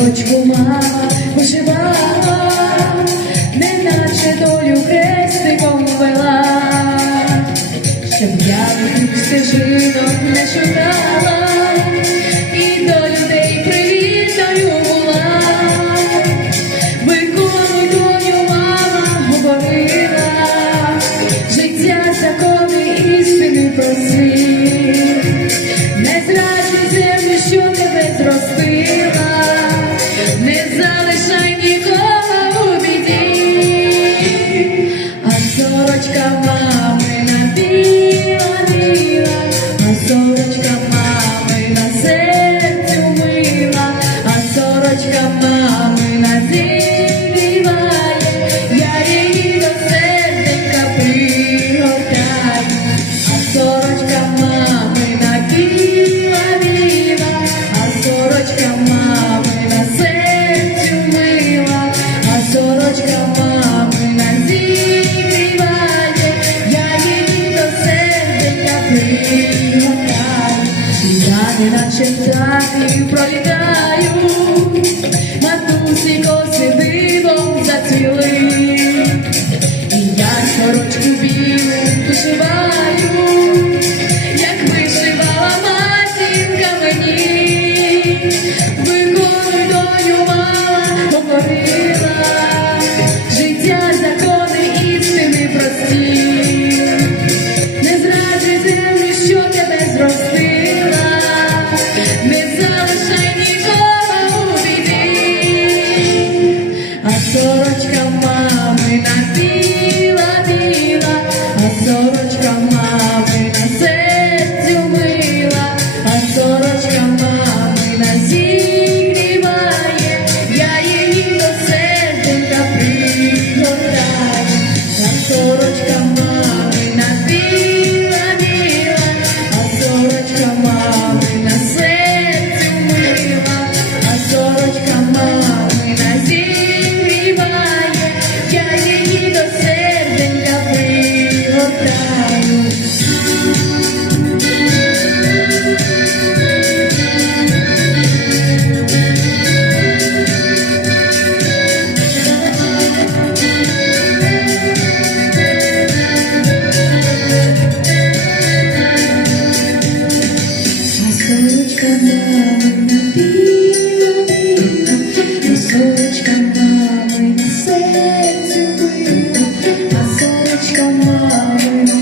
сорочку мама вишивала, неначе долю хрестиком вела, щоб я не стежила. come Mama. Сонечка мамина біла біла, до сонечка мамина серце била, а сонечка мамина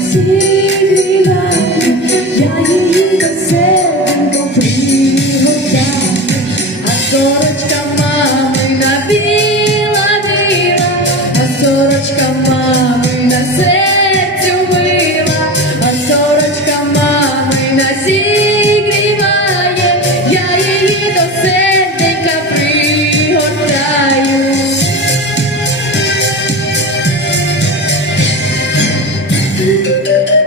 you.